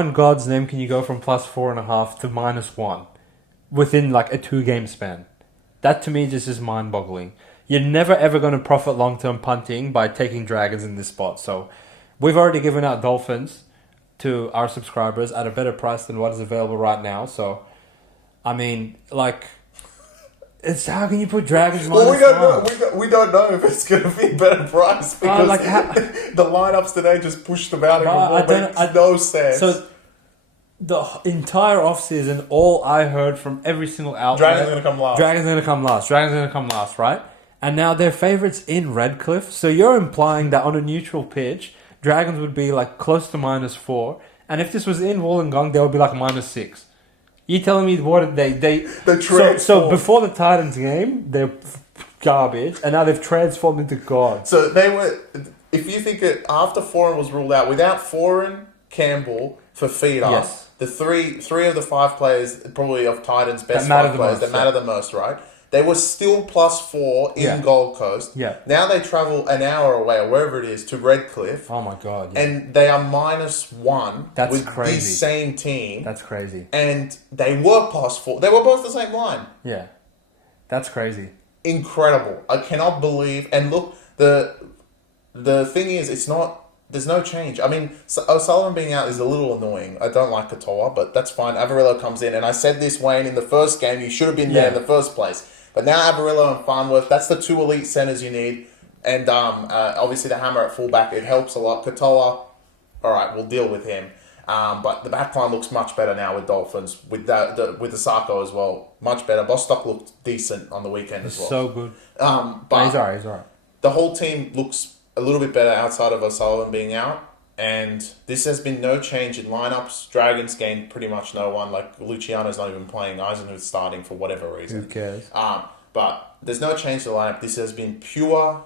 in God's name can you go from +4.5 to -1 within a 2-game span? That to me just is mind-boggling. You're never ever going to profit long-term punting by taking Dragons in this spot. So we've already given out Dolphins to our subscribers at a better price than what is available right now. So, it's how can you put Dragons -1? Well, we don't know if it's going to be a better price because the lineups today just pushed them out. Makes no sense. So the entire offseason, all I heard from every single outlet, Dragons are going to come last. Dragons are going to come last. Dragons are going to come last, right? And now they're favourites in Redcliffe. So you're implying that on a neutral pitch, Dragons would be close to -4. And if this was in Wollongong, they would be -6. You telling me what they so before the Titans game, they're garbage, and now they've transformed into God. So they were. If you think that after Foran was ruled out, without Foran, Campbell, Fafita, the three of the 5 players, probably of Titans' best 5 players that matter the most, right? They were still +4 in Gold Coast. Yeah. Now they travel an hour away or wherever it is to Redcliffe. Oh my God. Yeah. And they are -1 That's with crazy. the same team. That's crazy. And they were +4. They were both the same line. Yeah. That's crazy. Incredible. I cannot believe. And look, the thing is, it's not. There's no change. I mean, O'Sullivan being out is a little annoying. I don't like Katoa, but that's fine. Averillo comes in, and I said this, Wayne, in the first game, you should have been there in the first place. But now Averillo and Farnworth, that's the two elite centers you need. And obviously the hammer at fullback, it helps a lot. Katoa, all right, we'll deal with him. But the backline looks much better now with Dolphins, with the Sarko as well. Much better. Bostock looked decent on the weekend as well. So good. But he's alright. The whole team looks a little bit better outside of O'Sullivan being out. And this has been no change in lineups. Dragons gained pretty much no one. Like, Luciano's not even playing. Eisenhuth's starting for whatever reason. Who cares? But there's no change to the lineup. This has been pure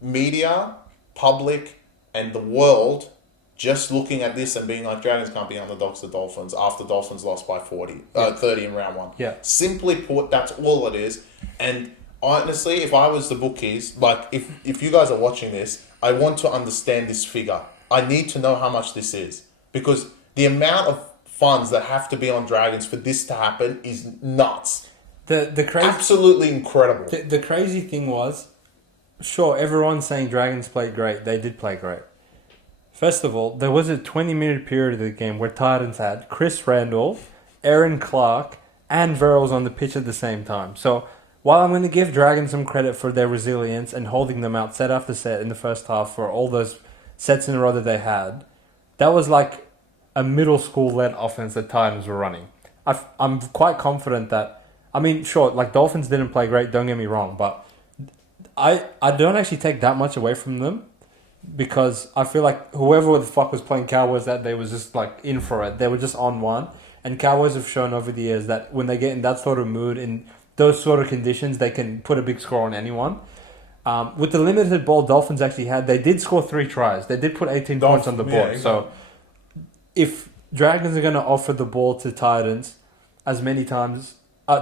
media, public, and the world just looking at this and being like, Dragons can't be underdogs to Dolphins after Dolphins lost by 30 in round one. Yeah. Simply put, that's all it is. And honestly, if I was the bookies, like, if you guys are watching this, I want to understand this figure. I need to know how much this is. Because the amount of funds that have to be on Dragons for this to happen is nuts. The crazy, absolutely incredible. The crazy thing was, sure, everyone's saying Dragons played great. They did play great. First of all, there was a 20-minute period of the game where Titans had Chris Randolph, Aaron Clark, and Verrills on the pitch at the same time. So, while I'm going to give Dragons some credit for their resilience and holding them out set after set in the first half for all those sets in a row that they had, that was like a middle school-led offense that Titans were running. I'm quite confident that, I mean, sure, like Dolphins didn't play great, don't get me wrong, but I don't actually take that much away from them because I feel like whoever the fuck was playing Cowboys that day was just like in for it. They were just on one. And Cowboys have shown over the years that when they get in that sort of mood, in those sort of conditions, they can put a big score on anyone. With the limited ball Dolphins actually had, they did score 3 tries. They did put 18 points on the board. Yeah, so if Dragons are going to offer the ball to Titans as many times,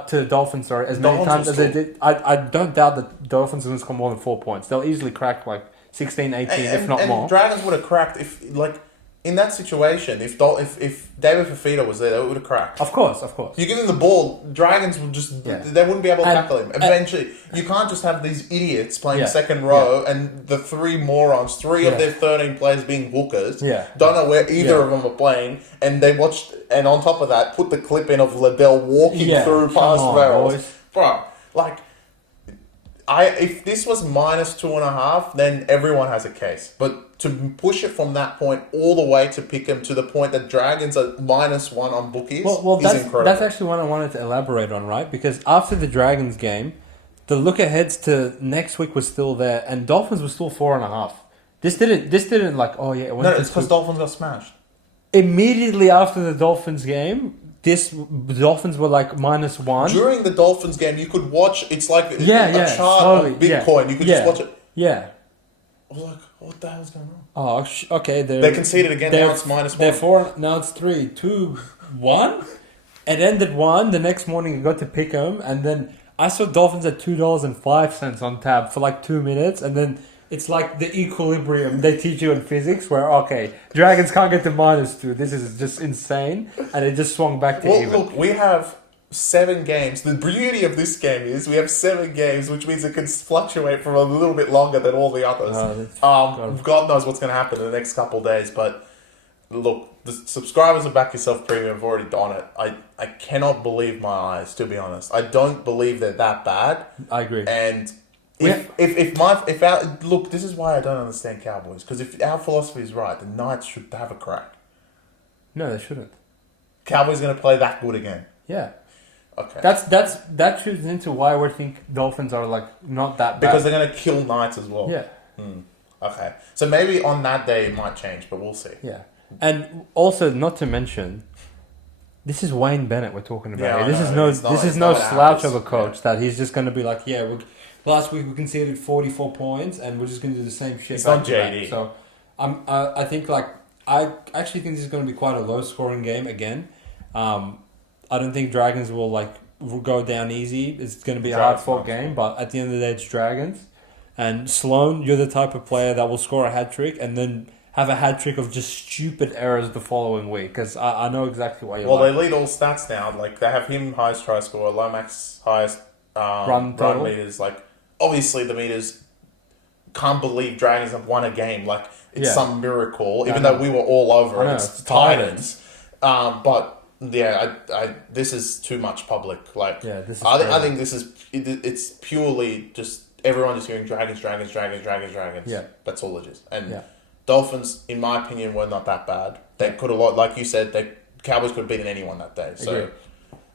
to Dolphins, sorry, as many times as they did, I don't doubt that Dolphins are going to score more than 4 points. They'll easily crack like 16, 18, if not more. Dragons would have cracked if, like, in that situation, if David Fafita was there, they would have cracked. Of course. You give him the ball, Dragons would just... Yeah. They wouldn't be able to tackle him. Eventually, you can't just have these idiots playing second row and the 3 morons, 3 of their 13 players being hookers, don't know where either of them are playing, and they watched... And on top of that, put the clip in of Liddell walking through past Verrills. Bro, like... if this was minus 2.5, then everyone has a case. But to push it from that point all the way to pick them to the point that Dragons are -1 on bookies is incredible. That's actually what I wanted to elaborate on, right? Because after the Dragons game, the look aheads to next week was still there, and Dolphins was still 4.5. This didn't like, oh yeah, it went. No, it's because Dolphins got smashed. Immediately after the Dolphins game, the Dolphins were like -1. During the Dolphins game, you could watch. It's like a chart slowly, of Bitcoin. You could just watch it. Yeah. I was like, what the hell's going on? Oh, okay. They conceded again. Now it's -1. They're 4. Now it's 3, 2, 1. It ended 1. The next morning, you got to pick them, and then I saw Dolphins at $2.05 on tab for like 2 minutes, and then it's like the equilibrium they teach you in physics, where Dragons can't get to -2. This is just insane, and it just swung back to even. Look, we have 7 games. The beauty of this game is we have 7 games, which means it can fluctuate for a little bit longer than all the others. God knows what's going to happen in the next couple of days, but look, the subscribers of Back Yourself Premium have already done it. I cannot believe my eyes, to be honest. I don't believe they're that bad. I agree. And look, this is why I don't understand Cowboys, because if our philosophy is right, the Knights should have a crack. No, they shouldn't. Cowboys going to play that good again. Yeah. Okay. That tunes into why we think Dolphins are like not that bad. Because they're going to kill Knights as well. Yeah. Okay. So maybe on that day it might change, but we'll see. Yeah. And also, not to mention, this is Wayne Bennett we're talking about. Yeah, this is no slouch of a coach that he's just going to be like, last week we conceded 44 points and we're just going to do the same shit. It's not JD. So I think I actually think this is going to be quite a low scoring game again. I don't think Dragons will go down easy. It's going to be a hard fought game, but at the end of the day, it's Dragons. And Sloan, you're the type of player that will score a hat trick and then have a hat trick of just stupid errors the following week, because I know exactly why you're they lead all stats now. Like, they have him highest try scorer, Lomax highest run meters. Like, obviously the meters can't believe Dragons have won a game. Like, it's Yeah. some miracle, even know. though we were all over I it. know, It's it's Titans. But, yeah, I this is too much public. Like, Yeah, this is I crazy. think this is, it's purely just everyone just hearing Dragons. Yeah. That's all it is. And Yeah. Dolphins, in my opinion, were not that bad. They could have, like you said, Cowboys could have beaten anyone that day. So Agreed.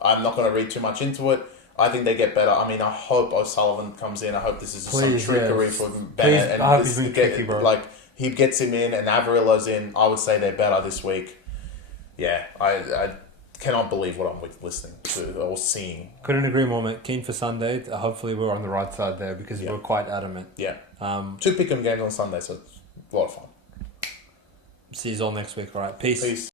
I'm not going to read too much into it. I think they get better. I mean, I hope O'Sullivan comes in. I hope this is just Please, some trickery yes. for Bennett. Please, I hope he's been tricky, bro. Like, he gets him in and Averilla's in. I would say they're better this week. Yeah, I cannot believe what I'm listening to or seeing. Couldn't agree more, mate. Keen for Sunday. Hopefully we're on the right side there because we're quite adamant. Yeah. 2 Pick'em games on Sunday, so it's a lot of fun. See you all next week. All right. Peace.